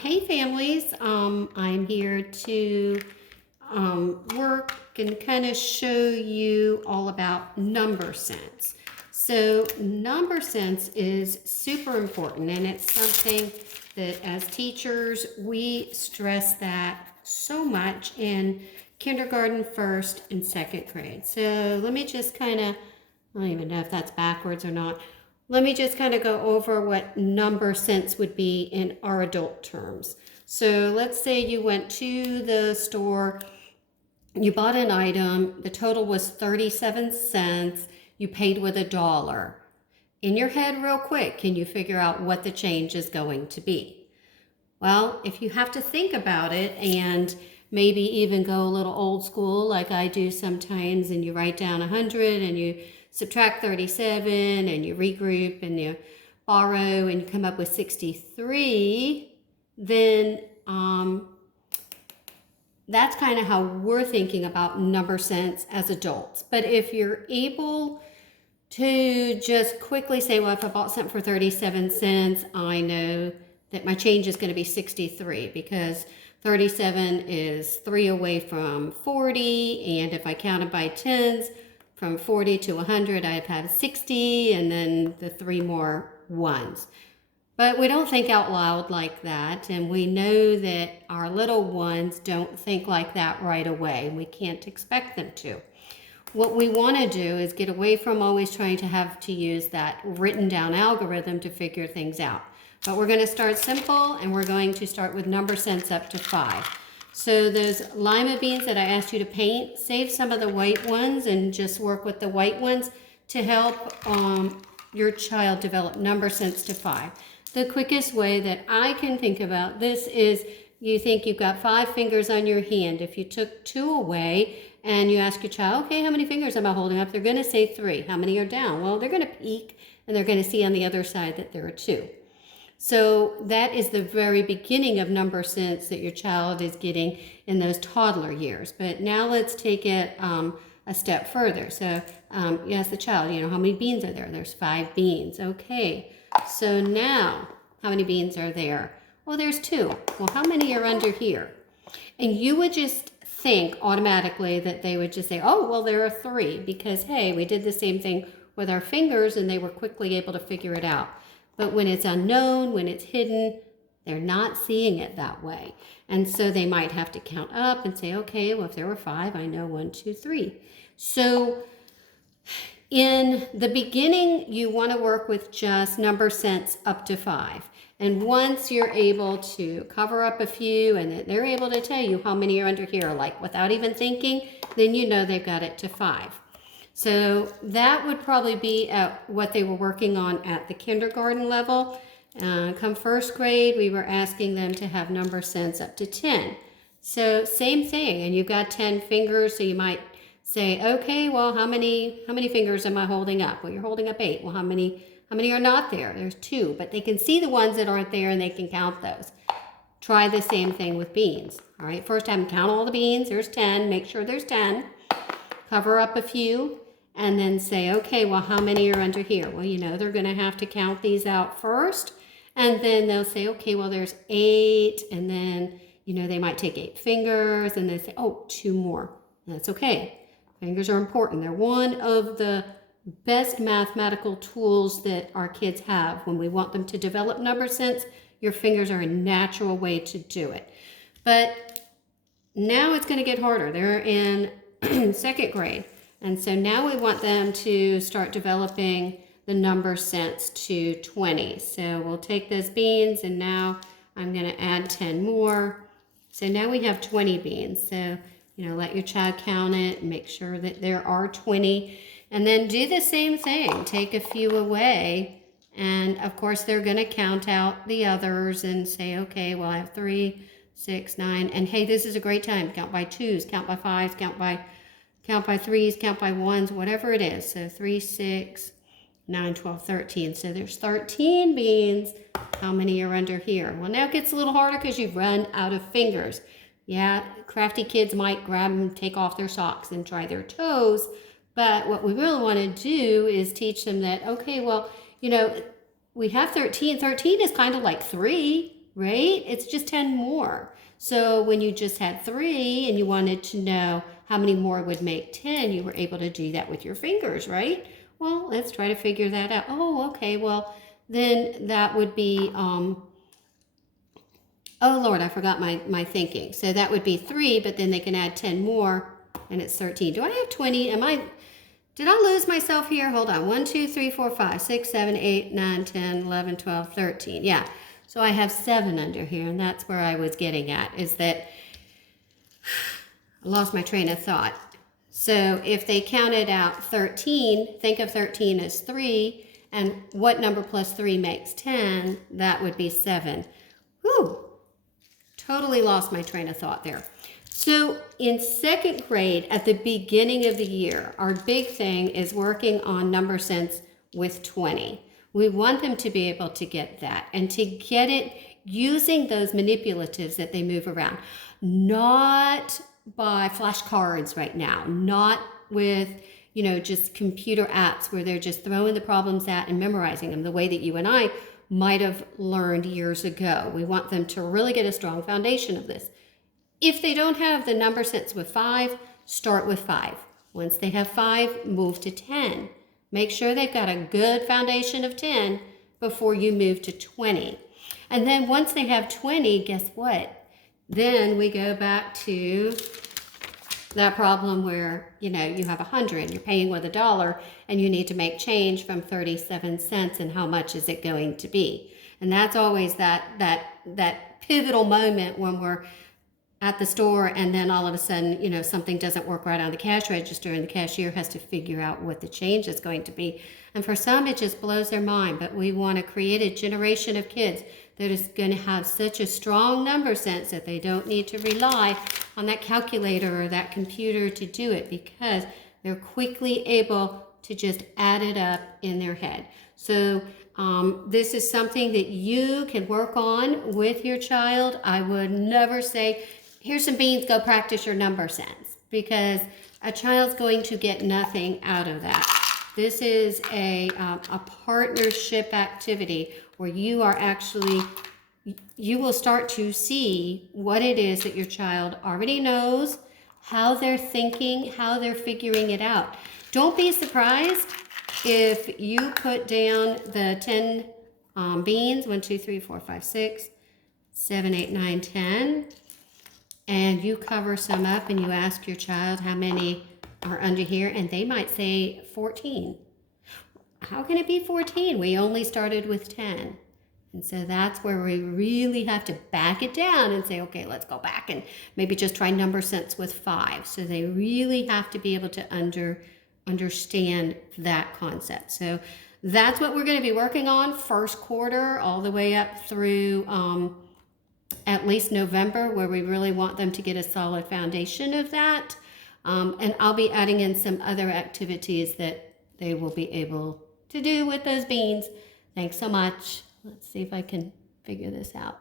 Hey families, I'm here to work and kind of show you all about number sense. So number sense is super important, and it's something that as teachers we stress that so much in kindergarten, first and second grade. So let me just kind of, I don't even know if that's backwards or not. Let me just kind of go over what number sense would be in our adult terms. So let's say you went to the store, you bought an item, the total was 37 cents, you paid with $1. In your head, real quick, can you figure out what the change is going to be? Well, if you have to think about it and maybe even go a little old school like I do sometimes, and you write down 100 and you subtract 37 and you regroup and you borrow and you come up with 63, then that's kind of how we're thinking about number sense as adults. But if you're able to just quickly say, well, if I bought something for 37 cents, I know that my change is going to be 63 because 37 is 3 away from 40. And if I counted by tens, from 40 to 100, I've had 60, and then the 3 more ones. But we don't think out loud like that, and we know that our little ones don't think like that right away. We can't expect them to. What we want to do is get away from always trying to have to use that written down algorithm to figure things out. But we're going to start simple, and we're going to start with number sense up to 5. So those lima beans that I asked you to paint, save some of the white ones and just work with the white ones to help your child develop number sense to 5. The quickest way that I can think about this is you think you've got 5 fingers on your hand. If you took 2 away and you ask your child, okay, how many fingers am I holding up? They're going to say 3. How many are down? Well, they're going to peek and they're going to see on the other side that there are 2. So that is the very beginning of number sense that your child is getting in those toddler years. But now let's take it a step further. So you ask the child, how many beans are there? There's 5 beans. Okay, so now how many beans are there? Well, there's 2. Well, how many are under here? And you would just think automatically that they would just say, oh, well, there are 3 because, hey, we did the same thing with our fingers and they were quickly able to figure it out. But when it's unknown, when it's hidden, they're not seeing it that way. And so they might have to count up and say, okay, well, if there were 5, I know 1, 2, 3. So in the beginning, you want to work with just number sense up to 5. And once you're able to cover up a few and they're able to tell you how many are under here, like without even thinking, then you know they've got it to 5. So that would probably be what they were working on at the kindergarten level. Come first grade, we were asking them to have number sense up to 10. So same thing, and you've got 10 fingers, so you might say, okay, well, how many fingers am I holding up? Well, you're holding up 8. Well, how many are not there? There's 2, but they can see the ones that aren't there and they can count those. Try the same thing with beans. All right, first have them count all the beans. There's 10. Make sure there's 10. Cover up a few. And then say, okay, well, how many are under here? Well, they're going to have to count these out first. And then they'll say, okay, well, there's 8. And then, they might take 8 fingers. And they say, oh, 2 more. That's okay. Fingers are important. They're one of the best mathematical tools that our kids have. When we want them to develop number sense, your fingers are a natural way to do it. But now it's going to get harder. They're in second grade. And so now we want them to start developing the number sense to 20. So we'll take those beans and now I'm going to add 10 more. So now we have 20 beans. So, let your child count it and make sure that there are 20. And then do the same thing. Take a few away. And of course, they're going to count out the others and say, okay, well, I have 3, 6, 9. And hey, this is a great time. Count by 2s, count by 5s, count by 3s, count by 1s, whatever it is. So 3, 6, 9, 12, 13. So there's 13 beans. How many are under here? Well, now it gets a little harder because you've run out of fingers. Yeah, crafty kids might grab them, take off their socks and try their toes. But what we really want to do is teach them that, okay, well, we have 13. 13 is kind of like 3. right? It's just 10 more. So when you just had 3 and you wanted to know how many more would make 10, you were able to do that with your fingers, right? Well, let's try to figure that out. Oh, okay, well, then that would be, oh Lord, I forgot my thinking. So that would be 3, but then they can add 10 more, and it's 13. Do I have 20? Did I lose myself here? Hold on. 1, 2, 3, 4, 5, 6, 7, 8, 9, 10, 11, 12, 13. Yeah. So I have 7 under here, and that's where I was getting at, is that I lost my train of thought. So if they counted out 13, think of 13 as 3, and what number plus 3 makes 10? That would be 7. Whew. Totally lost my train of thought there. So in 2nd grade, at the beginning of the year, our big thing is working on number sense with 20. We want them to be able to get that and to get it using those manipulatives that they move around. Not by flashcards right now, not with, just computer apps where they're just throwing the problems at and memorizing them the way that you and I might have learned years ago. We want them to really get a strong foundation of this. If they don't have the number sense with 5, start with 5. Once they have 5, move to 10. Make sure they've got a good foundation of 10 before you move to 20. And then once they have 20, guess what? Then we go back to that problem where, you have 100, you're paying with $1, and you need to make change from 37 cents, and how much is it going to be? And that's always that pivotal moment when we're at the store and then all of a sudden, something doesn't work right on the cash register and the cashier has to figure out what the change is going to be. And for some, it just blows their mind, but we want to create a generation of kids that is going to have such a strong number sense that they don't need to rely on that calculator or that computer to do it, because they're quickly able to just add it up in their head. So this is something that you can work on with your child. I would never say, here's some beans, go practice your number sense, because a child's going to get nothing out of that. This is a partnership activity where you will start to see what it is that your child already knows, how they're thinking, how they're figuring it out. Don't be surprised if you put down the 10 beans, 1, 2, 3, 4, 5, 6, 7, 8, 9, 10, and you cover some up and you ask your child how many are under here, and they might say 14. How can it be 14? We only started with 10. And so that's where we really have to back it down and say, okay, let's go back and maybe just try number sense with 5. So they really have to be able to understand that concept. So that's what we're going to be working on first quarter all the way up through at least November, where we really want them to get a solid foundation of that. And I'll be adding in some other activities that they will be able to do with those beans. Thanks so much. Let's see if I can figure this out.